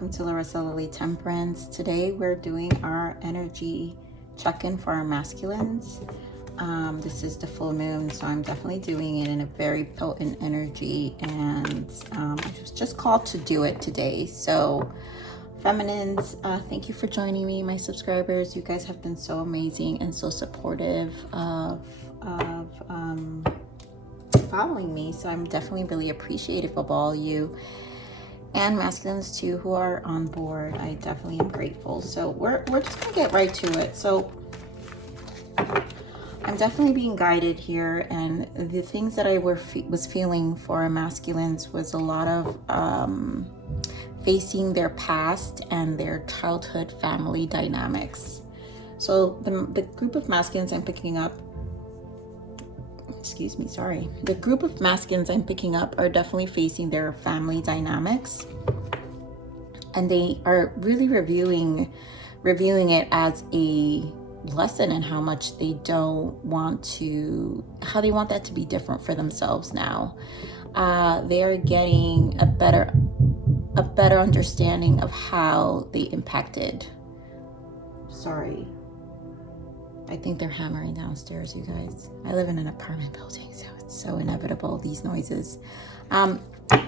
welcome to Larisa Lili Temperance. Today we're doing our energy check-in for our masculines. This is the full moon, so I'm definitely doing it in a very potent energy, and I was just called to do it today. So feminines, thank you for joining me. My subscribers, you guys have been so amazing and so supportive of following me, so I'm definitely really appreciative of all you, and masculines too who are on board. I definitely am grateful. So we're just gonna get right to it. So I'm definitely being guided here, and the things that I was feeling for masculines was a lot of facing their past and their childhood family dynamics. So the group of masculines I'm picking up, the group of masculines I'm picking up are definitely facing their family dynamics, and they are really reviewing it as a lesson in how much they don't want to, how they want that to be different for themselves now. They are getting a better understanding of how they impacted. I think they're hammering downstairs, you guys. I live in an apartment building, so it's so inevitable, these noises.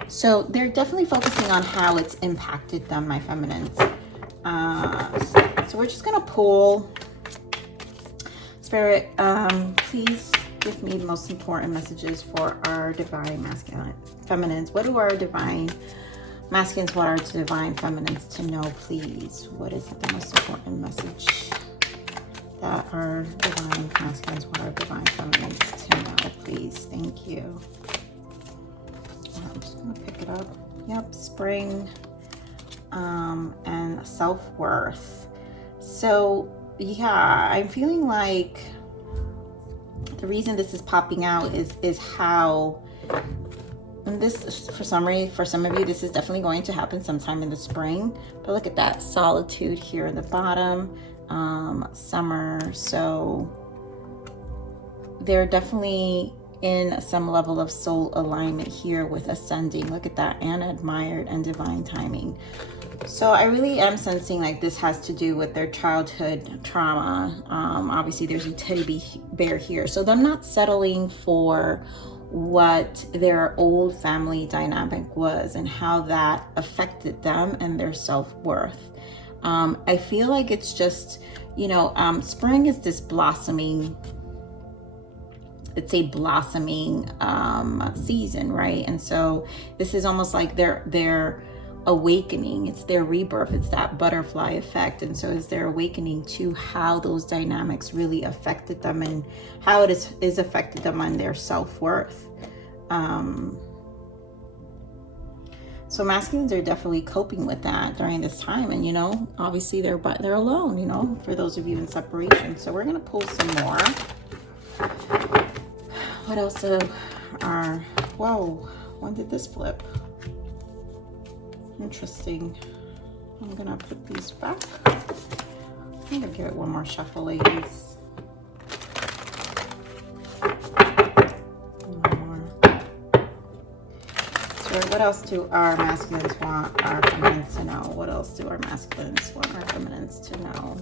So they're definitely focusing on how it's impacted them, my feminines. So we're just gonna pull. Spirit, please give me the most important messages for our divine masculine feminines. What do our divine masculines want our divine feminines to know, please? What is the most important message that our divine masculines want our divine feminines to know, please? Thank you. I'm just gonna pick it up. Yep, spring, and self-worth. So yeah, I'm feeling like the reason this is popping out is how, and this for some of you, this is definitely going to happen sometime in the spring. But look at that solitude here in the bottom. Summer, so they're definitely in some level of soul alignment here with ascending. Look at that, and admired and divine timing. So I really am sensing like this has to do with their childhood trauma. Obviously there's a teddy bear here, so them not settling for what their old family dynamic was and how that affected them and their self-worth. I feel like it's just, spring is this blossoming, it's a blossoming season, right? And so this is almost like their awakening, it's their rebirth, it's that butterfly effect. And so is their awakening to how those dynamics really affected them and how it is affected them on their self-worth. So masculines are definitely coping with that during this time, and obviously they're alone, for those of you in separation. So we're gonna pull some more. What else whoa, when did this flip? Interesting. I'm gonna put these back. I'm gonna give it one more shuffle, ladies. What else do our masculines want our feminines to know? What else do our masculines want our feminines to know?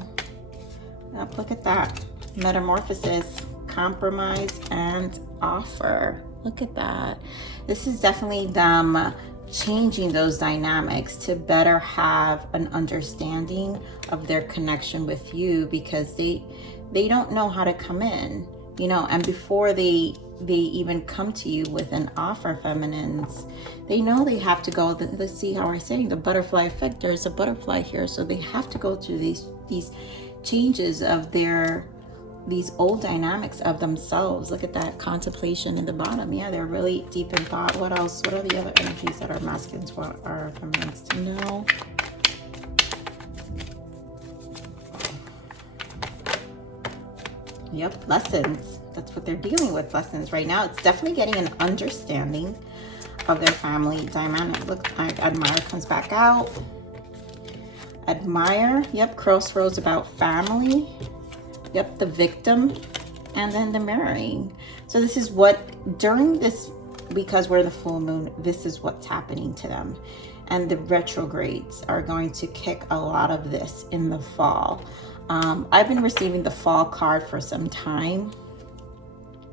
Now look at that. Metamorphosis, compromise, and offer. Look at that. This is definitely them changing those dynamics to better have an understanding of their connection with you, because they don't know how to come in, and before they even come to you with an offer, feminines, they know they have to go, let's see how we're saying the butterfly effect. There's a butterfly here, so they have to go through these changes of these old dynamics of themselves. Look at that contemplation in the bottom. Yeah, they're really deep in thought. What else? What are the other energies that our masculines want our feminines to know? Yep, lessons. That's what they're dealing with, lessons right now. It's definitely getting an understanding of their family dynamic. Look, admire comes back out. Admire, yep, crossroads about family. Yep, the victim, and then the mirroring. So this is what, during this, because we're the full moon, this is what's happening to them. and the retrogrades are going to kick a lot of this in the fall. I've been receiving the fall card for some time.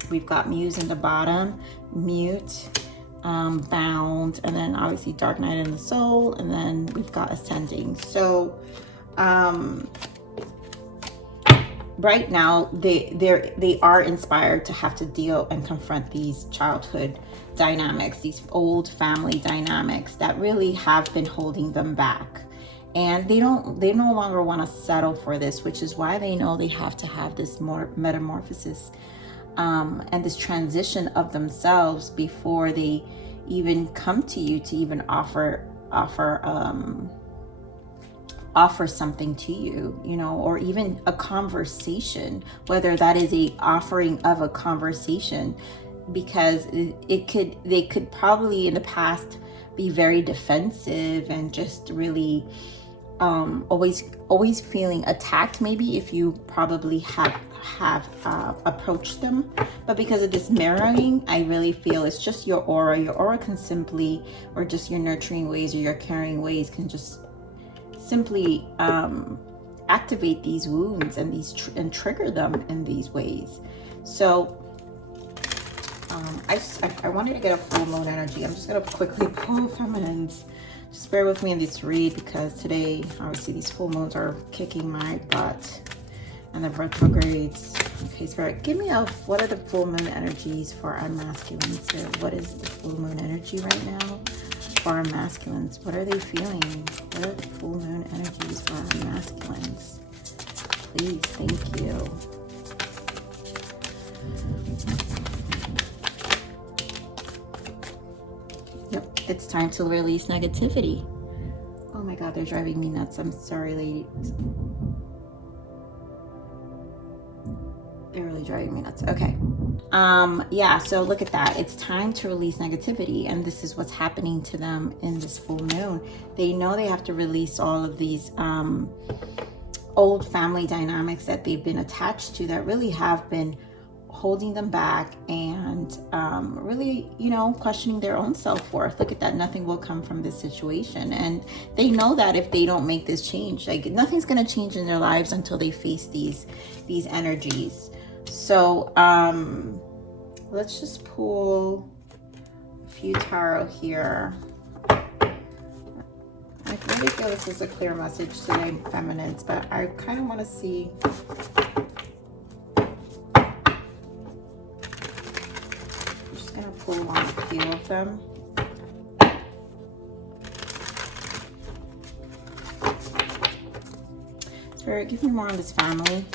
We've got Muse in the bottom, Mute, Bound, and then obviously Dark Night in the Soul, and then we've got Ascending. So right now they are inspired to have to deal and confront these childhood dynamics, these old family dynamics that really have been holding them back. And they no longer want to settle for this, which is why they know they have to have this more metamorphosis and this transition of themselves before they even come to you to even offer something to you, you know, or even a conversation, whether that is a offering of a conversation, because they could probably in the past be very defensive and just really always feeling attacked, maybe, if you probably have approached them. But because of this mirroring, I really feel it's just your aura can simply, or just your nurturing ways or your caring ways can just simply activate these wounds and trigger them in these ways. So I wanted to get a full moon energy. I'm just gonna quickly pull feminines. Just bear with me in this read, because today, obviously, these full moons are kicking my butt. And the retrogrades. Okay, Spirit, give me what are the full moon energies for our masculines here? What is the full moon energy right now for our masculines? What are they feeling? What are the full moon energies for our masculines? Please, thank you. Yep, it's time to release negativity. Oh my God, they're driving me nuts. I'm sorry, ladies. They're really driving me nuts. Okay. Yeah, so look at that. It's time to release negativity, and this is what's happening to them in this full moon. They know they have to release all of these old family dynamics that they've been attached to, that really have been holding them back, and really, you know, questioning their own self-worth. Look at that. Nothing will come from this situation, and they know that if they don't make this change, like, nothing's going to change in their lives until they face these energies. So let's just pull a few tarot here. I really feel this is a clear message today, feminines, but I kind of want to see. I'm just going to pull on a few of them. Spirit, give me more on this family.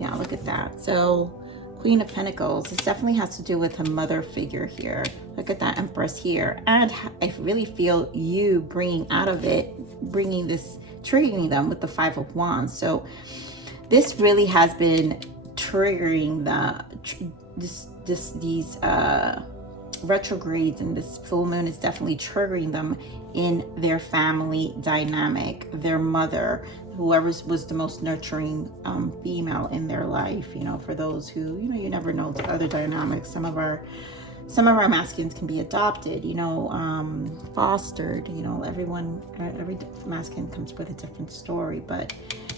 Yeah, look at that. So Queen of Pentacles, this definitely has to do with a mother figure here. Look at that Empress here. And I really feel you bringing out of it, triggering them with the Five of Wands. So this really has been triggering these retrogrades, and this full moon is definitely triggering them in their family dynamic, their mother, whoever was the most nurturing female in their life. You know, for those who, you know, you never know the other dynamics. Some of our masculines can be adopted, you know, fostered, you know, every masculine comes with a different story, but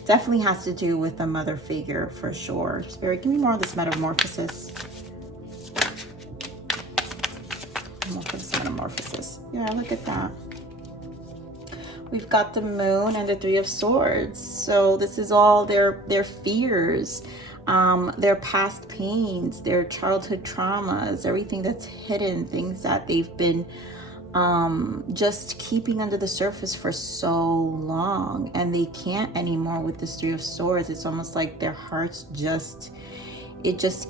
definitely has to do with the mother figure for sure. Spirit, give me more of this metamorphosis. Metamorphosis. Yeah, look at that. We've got the moon and the Three of Swords. So this is all their fears, their past pains, their childhood traumas, everything that's hidden, things that they've been just keeping under the surface for so long, and they can't anymore with this Three of Swords. It's almost like their hearts just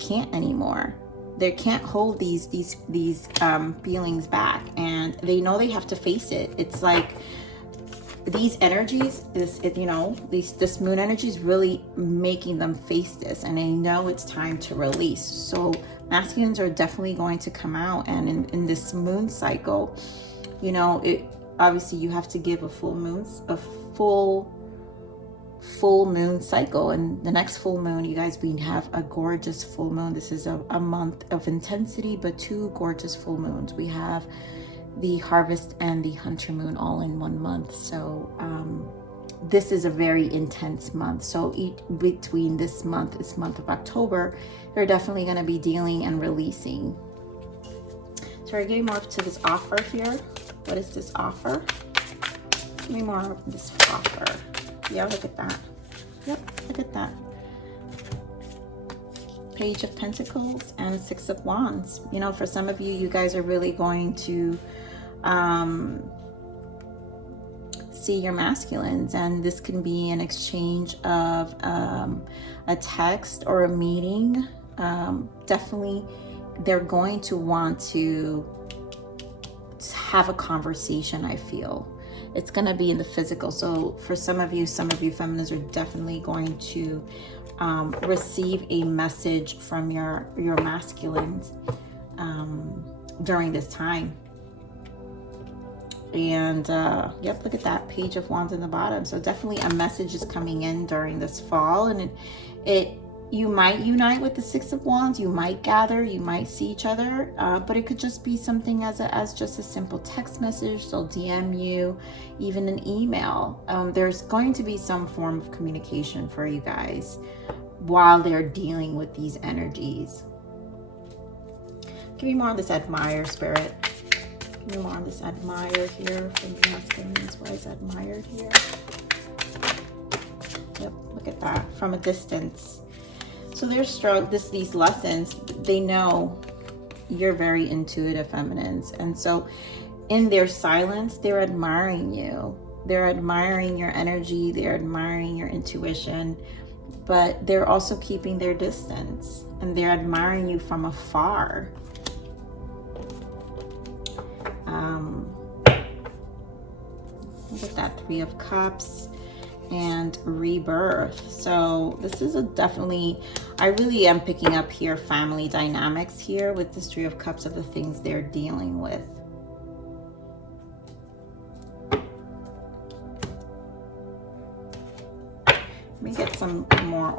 can't anymore. They can't hold these feelings back, and they know they have to face it. It's like these energies, this moon energy is really making them face this, and they know it's time to release. So masculines are definitely going to come out, and in this moon cycle, you know, obviously you have to give a full moon cycle, and the next full moon, you guys, we have a gorgeous full moon. This is a month of intensity, but two gorgeous full moons. We have the harvest and the hunter moon all in one month. So this is a very intense month. So between this month of October, they're definitely going to be dealing and releasing. So we're getting more to this offer here. What is this offer? Give me more of this offer. Yeah, look at that. Yep, look at that. Page of Pentacles and Six of Wands. You know, for some of you, you guys are really going to see your masculines, and this can be an exchange of a text or a meeting. Definitely, they're going to want to have a conversation, I feel. It's going to be in the physical. So for some of you feminines are definitely going to receive a message from your masculines during this time. And yep, look at that Page of Wands in the bottom. So definitely a message is coming in during this fall, and you might unite with the Six of Wands, you might gather, you might see each other, but it could just be something as just a simple text message. They'll DM you, even an email. There's going to be some form of communication for you guys while they're dealing with these energies. Give me more on this admire, Spirit. Give me more on this admire here from the masculines. Why is admired here? Yep, look at that, from a distance. So these lessons, they know you're very intuitive feminines. And so in their silence, they're admiring you. They're admiring your energy. They're admiring your intuition. But they're also keeping their distance. And they're admiring you from afar. Look at that Three of Cups and rebirth. So this is definitely, I really am picking up here family dynamics here with this Three of Cups of the things they're dealing with. Let me get some more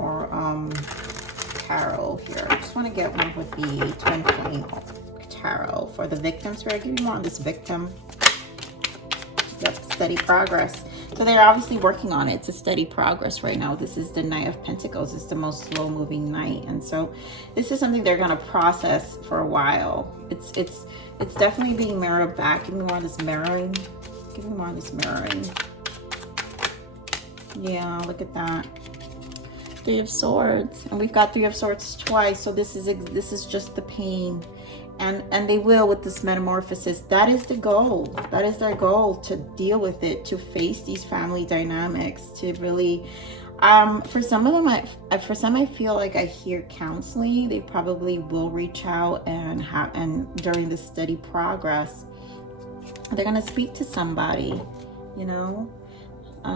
tarot here. I just want to get one with the Twin Flame tarot for the victim Spirit. Give me more on this victim. Yep, steady progress. So they're obviously working on it. It's a steady progress right now. This is the Knight of Pentacles. It's the most slow-moving knight, and so this is something they're going to process for a while. It's definitely being mirrored back. Give me more of this mirroring. Give me more of this mirroring. Yeah, look at that. Three of Swords, and we've got Three of Swords twice. So this is just the pain. And they will with this metamorphosis. That is the goal. That is their goal, to deal with it, to face these family dynamics, to really, for some of them, I feel like I hear counseling. They probably will reach out and during this steady progress, they're going to speak to somebody, you know.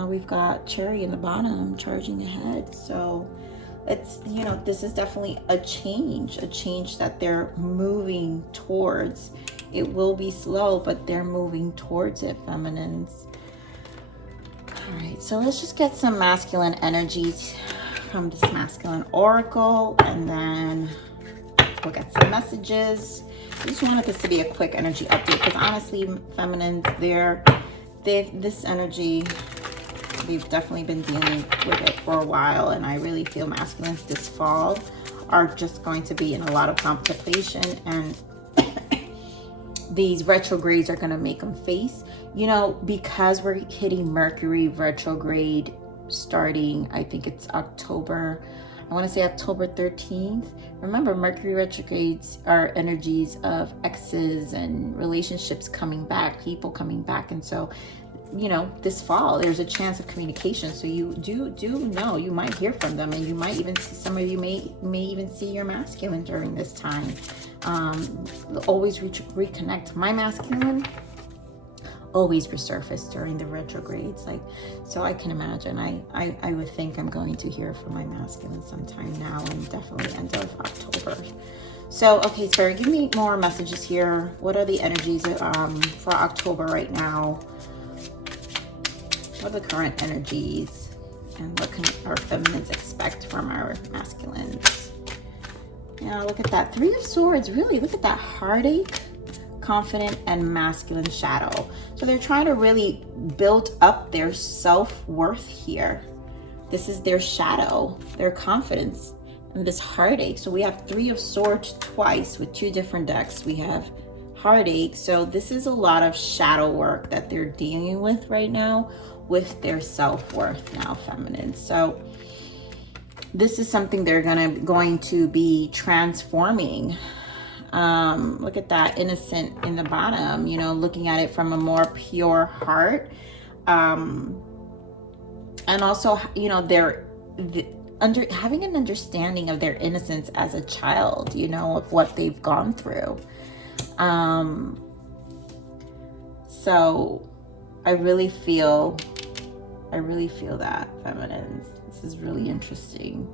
We've got Cherry in the bottom, charging ahead. So it's, you know, this is definitely a change that they're moving towards. It will be slow, but they're moving towards it, feminines. All right, so let's just get some masculine energies from this masculine oracle, and then we'll get some messages. I just wanted this to be a quick energy update, because honestly, feminines, this energy, we've definitely been dealing with it for a while, and I really feel masculines this fall are just going to be in a lot of contemplation, and these retrogrades are going to make them face, you know, because we're hitting Mercury retrograde starting, I think it's October, I want to say October 13th. Remember, Mercury retrogrades are energies of exes and relationships coming back, people coming back, and so, you know, this fall there's a chance of communication. So you do know you might hear from them, and you might even see, some of you may even see your masculine during this time. Always reconnect. My masculine always resurface during the retrogrades, like, so I can imagine I would think I'm going to hear from my masculine sometime now, and definitely end of October. So okay, Spirit, give me more messages here. What are the energies for October right now? What are the current energies, and what can our feminines expect from our masculines? Yeah, look at that Three of Swords. Really, look at that heartache confident, and masculine shadow. So they're trying to really build up their self-worth here. This is their shadow, their confidence, and this heartache. So we have 3 of Swords twice with 2 different decks. We have heartache. So this is a lot of shadow work that they're dealing with right now with their self-worth now, feminine. So this is something they're going to be transforming. Look at that, innocent in the bottom, you know, looking at it from a more pure heart. And also, you know, having an understanding of their innocence as a child, you know, of what they've gone through. So I really feel that, feminines. This is really interesting.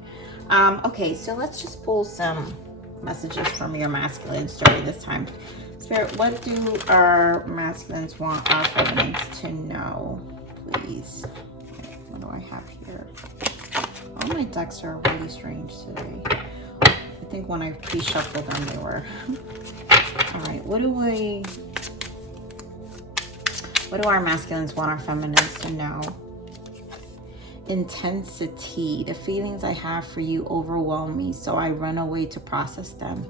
Okay, so let's just pull some messages from your masculine story this time. Spirit, what do our masculines want our feminines to know, please? What do I have here? All my decks are really strange today. I think when I pre-shuffled them, they were. All right, what do our masculines want our feminines to know? Intensity. The feelings I have for you overwhelm me, so I run away to process them.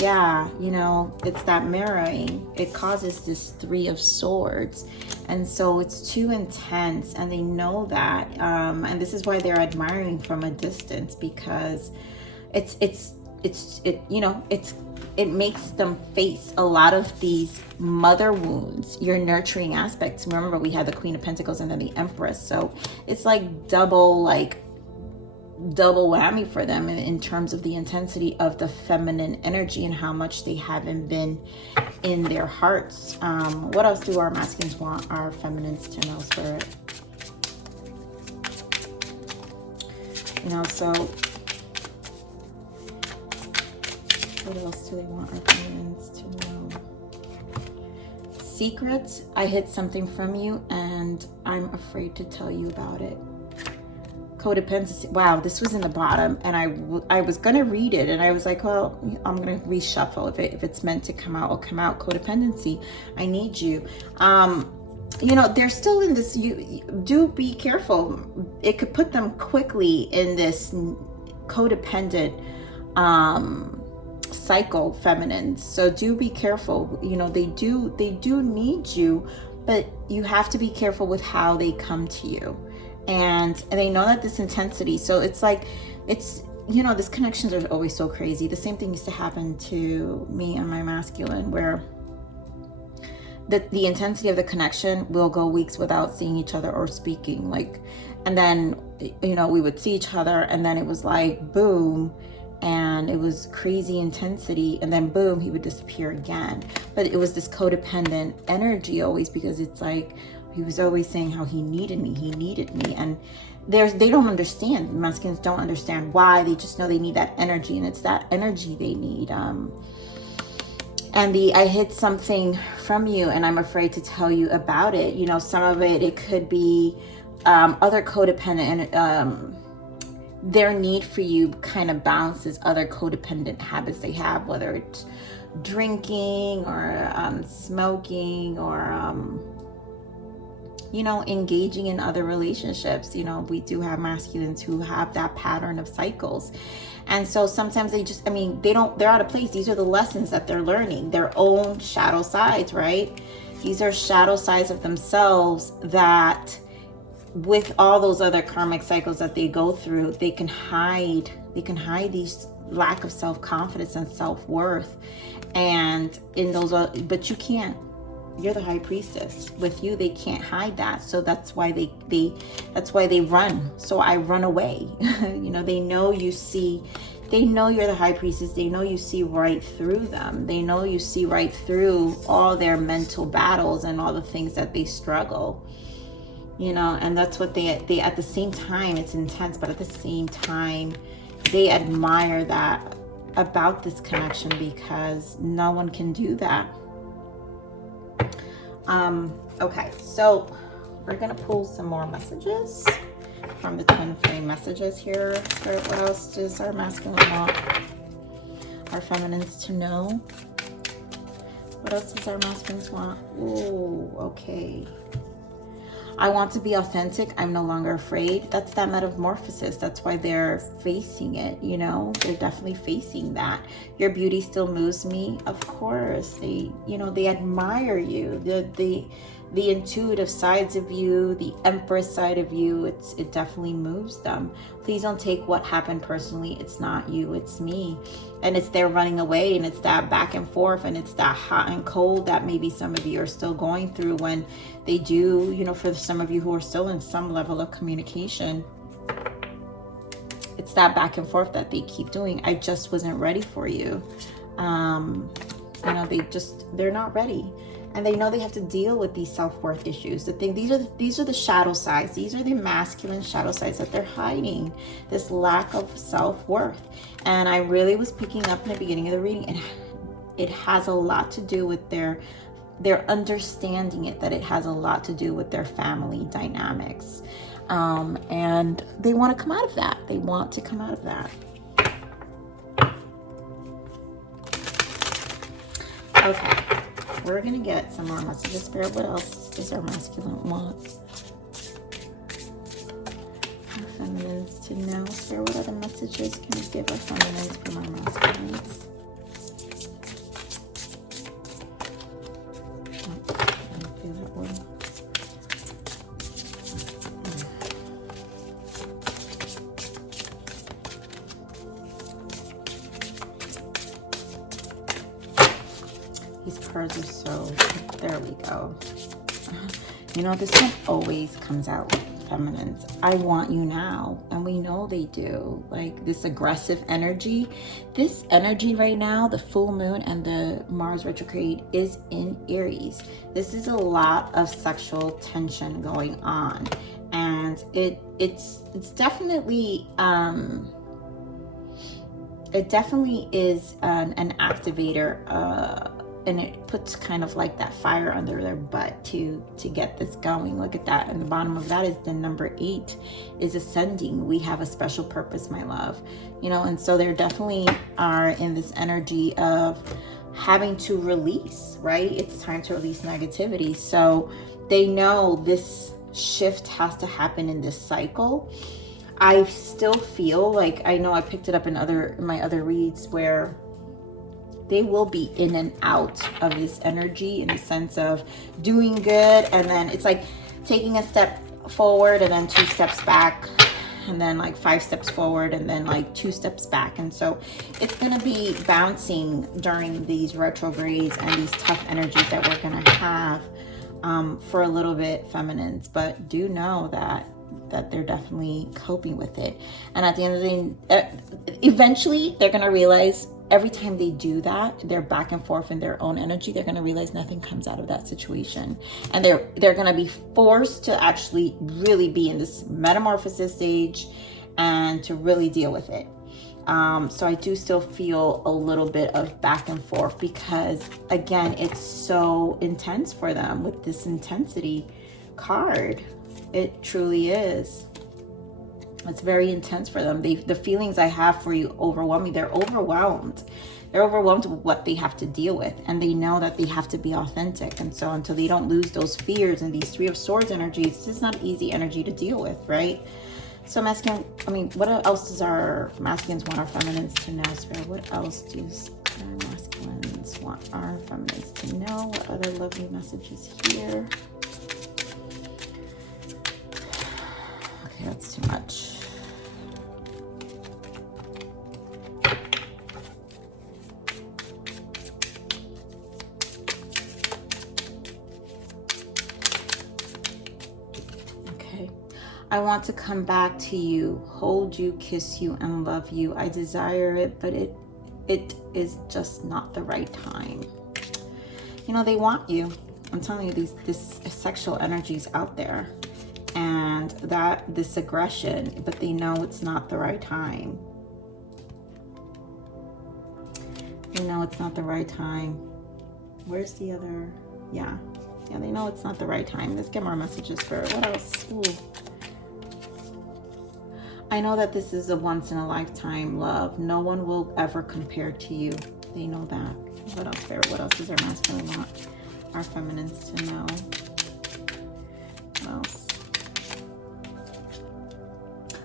Yeah, you know, it's that mirroring. It causes this 3 of Swords, and so it's too intense, and they know that, and this is why they're admiring from a distance, because it makes them face a lot of these mother wounds, your nurturing aspects. Remember, we had the Queen of Pentacles and then the Empress. So it's like double whammy for them in terms of the intensity of the feminine energy and how much they haven't been in their hearts. What else do our masculines want our feminines to know, Spirit? You know, so what else do they want our feminines to know? Secrets. I hid something from you and I'm afraid to tell you about it. Codependency. Wow, this was in the bottom, and I was gonna read it, and I was like, well, I'm gonna reshuffle. If it's meant to come out, it'll come out. Codependency. I need you. You know, they're still in this. You do be careful. It could put them quickly in this codependent cycle, feminine. So do be careful. You know, they do need you, but you have to be careful with how they come to you. And they know that this intensity, so it's like, it's, you know, these connections are always so crazy. The same thing used to happen to me and my masculine, where the intensity of the connection will go weeks without seeing each other or speaking, like, and then, you know, we would see each other, and then it was like boom, and it was crazy intensity, and then boom, he would disappear again. But it was this codependent energy always, because it's like he was always saying how he needed me, and they don't understand. The masculines don't understand why. They just know they need that energy, and it's that energy they need. And I hid something from you and I'm afraid to tell you about it. You know, some of it could be other codependent, and their need for you kind of balances other codependent habits they have, whether it's drinking or smoking or you know, engaging in other relationships. You know, we do have masculines who have that pattern of cycles. And so sometimes they just, I mean, they're out of place. These are the lessons that they're learning, their own shadow sides, right? These are shadow sides of themselves that, with all those other karmic cycles that they go through, they can hide these lack of self-confidence and self-worth. And in those, but you can't. You're the high priestess. With you, they can't hide that. So that's why they run. So I run away. You know, they know you see, they know you're the high priestess. They know you see right through them. They know you see right through all their mental battles and all the things that they struggle. You know, and that's what they at the same time, it's intense, but at the same time, they admire that about this connection, because no one can do that. Okay, so we're gonna pull some more messages from the twin flame messages here. Spirit, what else does our masculine want our feminines to know? What What else does our masculines want? Ooh, okay. I want to be authentic. I'm no longer afraid. That's that metamorphosis. That's why they're facing it, you know? They're definitely facing that. Your beauty still moves me. Of course. They, you know, they admire you. The intuitive sides of you, the Empress side of you, it definitely moves them. Please don't take what happened personally. It's not you, it's me. And it's their running away, and it's that back and forth, and it's that hot and cold that maybe some of you are still going through when they do, you know, for some of you who are still in some level of communication. It's that back and forth that they keep doing. I just wasn't ready for you. You know, they're not ready. And they know they have to deal with these self-worth issues. The thing, these are the shadow sides. These are the masculine shadow sides that they're hiding. This lack of self-worth. And I really was picking up in the beginning of the reading, and it has a lot to do with they're understanding it, that it has a lot to do with their family dynamics. And they want to come out of that. They want to come out of that. Okay. We're going to get some more messages. Spirit, what else does our masculine want? Our feminines to know. Spirit, what other messages can we give our feminines from our masculines? Oh, I don't feel that one. These cards are so, there we go. You know, this one always comes out with feminines. I want you now. And we know they do. Like this aggressive energy. This energy right now, the full moon and the Mars retrograde is in Aries. This is a lot of sexual tension going on. And it's definitely, it definitely is an activator, and it puts kind of like that fire under their butt to get this going. Look at that. And the bottom of that is the number 8 is ascending. We have a special purpose, my love. You know, and so there definitely are in this energy of having to release, right? It's time to release negativity. So they know this shift has to happen in this cycle. I still feel like, I know I picked it up in my other reads where they will be in and out of this energy in the sense of doing good, and then it's like taking a step forward and then 2 steps back, and then like 5 steps forward and then like 2 steps back. And so it's going to be bouncing during these retrogrades and these tough energies that we're going to have for a little bit, feminines. But do know that they're definitely coping with it. And at the end of the day, eventually they're going to realize every time they do that, they're back and forth in their own energy, they're going to realize nothing comes out of that situation. And they're going to be forced to actually really be in this metamorphosis stage and to really deal with it. So I do still feel a little bit of back and forth because, again, it's so intense for them with this intensity card. It truly is. It's very intense for them. The feelings I have for you overwhelm me. They're overwhelmed. They're overwhelmed with what they have to deal with. And they know that they have to be authentic. And so until they don't lose those fears and these 3 of Swords energies, this is not easy energy to deal with, right? So masculine, I mean, what else does our masculines want our feminines to know? Spirit, what else do our masculines want our feminines to know? What other lovely messages here? Okay, that's too much. I want to come back to you, hold you, kiss you, and love you. I desire it, but it is just not the right time. You know, they want you. I'm telling you, this sexual energy is out there. And this aggression, but they know it's not the right time. They know it's not the right time. Where's the other? Yeah, they know it's not the right time. Let's get more messages for what else? Ooh. I know that this is a once-in-a-lifetime love. No one will ever compare to you. They know that. What else, Spirit? What else does our masculine want our feminines to know? What else?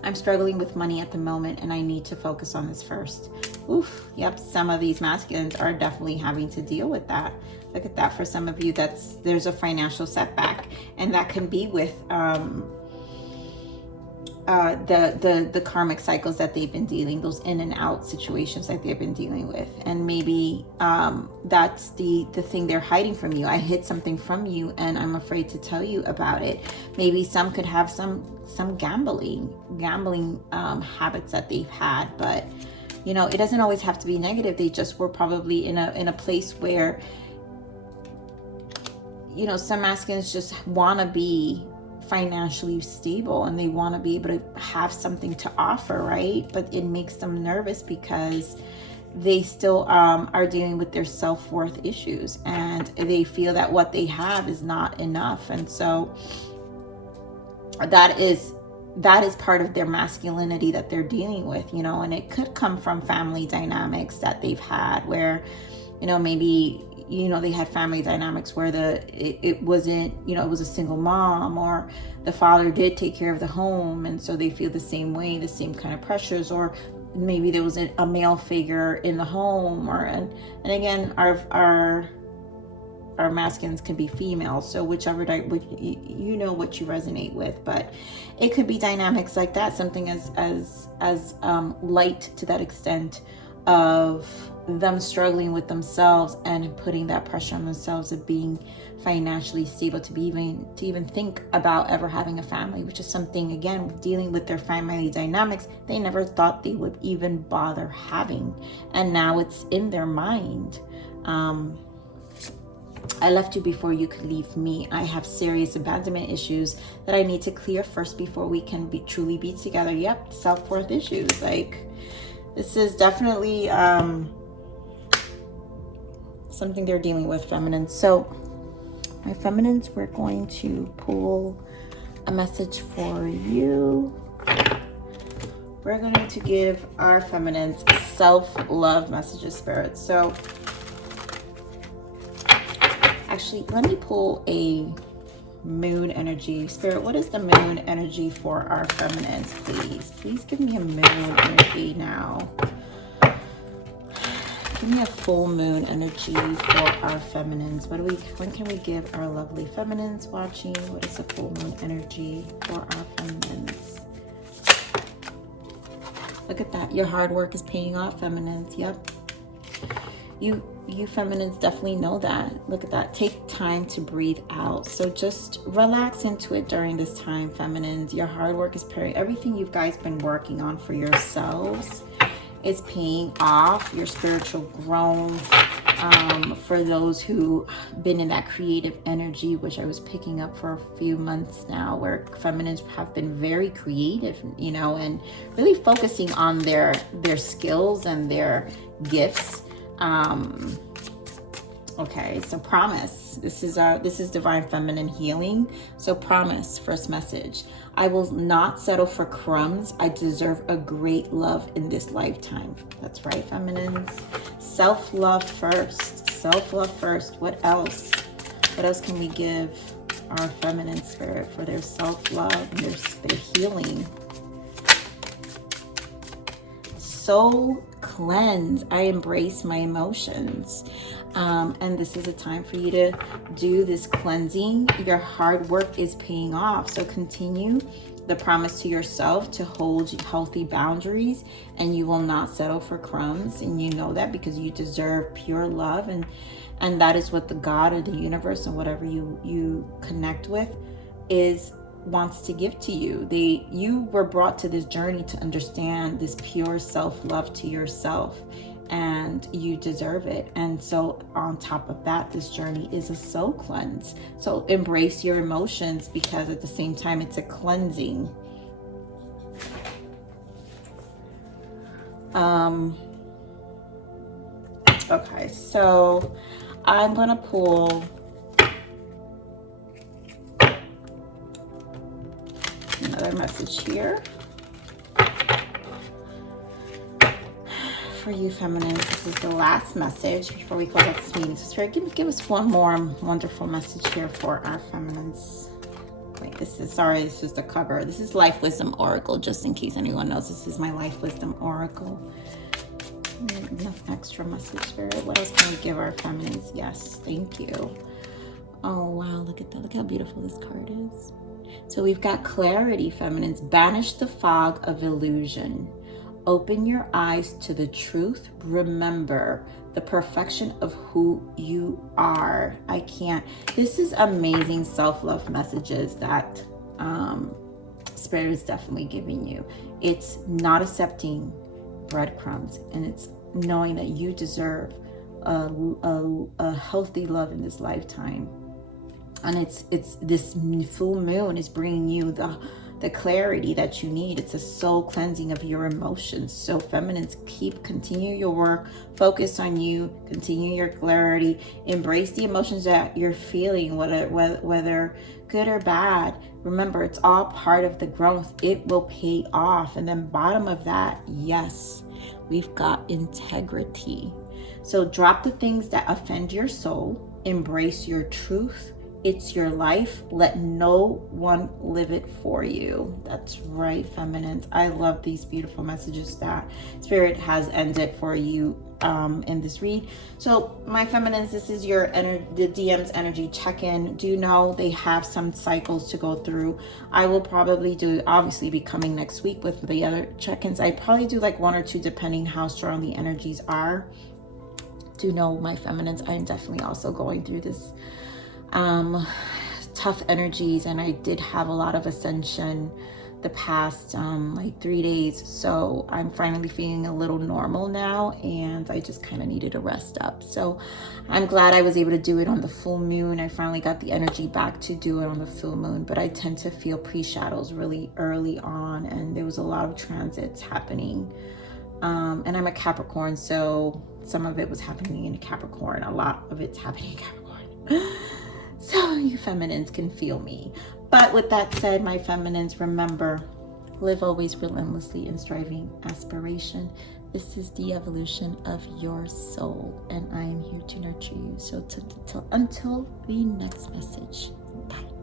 I'm struggling with money at the moment and I need to focus on this first. Oof, yep, some of these masculines are definitely having to deal with that. Look at that. For some of you, there's a financial setback, and that can be with the karmic cycles that they've been dealing, those in and out situations that they've been dealing with. And maybe that's the thing they're hiding from you. I hid something from you and I'm afraid to tell you about it. Maybe some could have some gambling habits that they've had, but you know, it doesn't always have to be negative. They just were probably in a place where, you know, some masculines just want to be financially stable and they want to be able to have something to offer, right? But it makes them nervous because they still are dealing with their self-worth issues, and they feel that what they have is not enough. And so that is part of their masculinity that they're dealing with, you know. And it could come from family dynamics that they've had where, you know, maybe, you know, they had family dynamics where it wasn't, you know, it was a single mom, or the father did take care of the home, and so they feel the same way, the same kind of pressures. Or maybe there was a male figure in the home, or and again, our masculines can be female, so whichever you know what you resonate with. But it could be dynamics like that, something as light to that extent of them struggling with themselves and putting that pressure on themselves of being financially stable to even think about ever having a family, which is something, again, dealing with their family dynamics they never thought they would even bother having, and now it's in their mind. I left you before you could leave me. I have serious abandonment issues that I need to clear first before we can truly be together. Yep, self-worth issues. Like, this is definitely something they're dealing with, feminines. So my feminines, we're going to pull a message for you. We're going to give our feminines self-love messages, Spirit. So actually, let me pull a moon energy. Spirit, what is the moon energy for our feminines, please? Please give me a moon energy now. Give me a full moon energy for our feminines. When can we give our lovely feminines watching? What is the full moon energy for our feminines? Look at that. Your hard work is paying off, feminines. Yep. You feminines definitely know that. Look at that. Take time to breathe out. So just relax into it during this time, feminines. Your hard work is paying. Everything you guys been working on for yourselves is paying off. Your spiritual growth. For those who been in that creative energy, which I was picking up for a few months now, where feminines have been very creative, you know, and really focusing on their skills and their gifts. Okay, so promise. This is divine feminine healing. So promise, first message. I will not settle for crumbs. I deserve a great love in this lifetime. That's right, feminines. Self-love first. Self-love first. What else? What else can we give our feminine spirit for their self-love and their healing? Soul cleanse. I embrace my emotions. And this is a time for you to do this cleansing. Your hard work is paying off. So continue the promise to yourself to hold healthy boundaries, and you will not settle for crumbs. And you know that because you deserve pure love, and that is what the God or the universe and whatever you connect with wants to give to you. You were brought to this journey to understand this pure self-love to yourself, and you deserve it. And so on top of that, this journey is a soul cleanse. So embrace your emotions, because at the same time it's a cleansing. Okay, so I'm gonna pull another message here for you, feminines. This is the last message before we close out this meeting. So Spirit, give us one more wonderful message here for our feminines. Wait, this is the cover. This is Life Wisdom Oracle, just in case anyone knows. This is my Life Wisdom Oracle. Enough extra message, Spirit. What else can we give our feminines? Yes, thank you. Oh, wow, look at that. Look how beautiful this card is. So we've got clarity, feminines. Banish the fog of illusion. Open your eyes to the truth. Remember the perfection of who you are. This is amazing self-love messages that Spirit is definitely giving you. It's not accepting breadcrumbs, and it's knowing that you deserve a healthy love in this lifetime. And it's this full moon is bringing you the clarity that you need. It's a soul cleansing of your emotions. So feminines, continue your work, focus on you, continue your clarity, embrace the emotions that you're feeling, whether good or bad. Remember, it's all part of the growth. It will pay off. And then bottom of that, yes, we've got integrity. So drop the things that offend your soul, embrace your truth. It's your life. Let no one live it for you. That's right, feminines. I love these beautiful messages that Spirit has ended for you in this read. So my feminines, this is your the DM's energy check-in. Do know they have some cycles to go through. I will probably obviously be coming next week with the other check-ins. I'd probably do like 1 or 2 depending how strong the energies are. Do know, my feminines, I'm definitely also going through this tough energies, and I did have a lot of ascension the past like 3 days, so I'm finally feeling a little normal now, and I just kind of needed to rest up. So I'm glad I was able to do it on the full moon. I finally got the energy back to do it on the full moon, but I tend to feel pre-shadows really early on, and there was a lot of transits happening, and I'm a Capricorn, so some of it was happening in Capricorn, a lot of it's happening in Capricorn. So you feminines can feel me. But with that said, my feminines, remember, live always relentlessly in striving aspiration. This is the evolution of your soul, and I am here to nurture you. So until the next message, bye.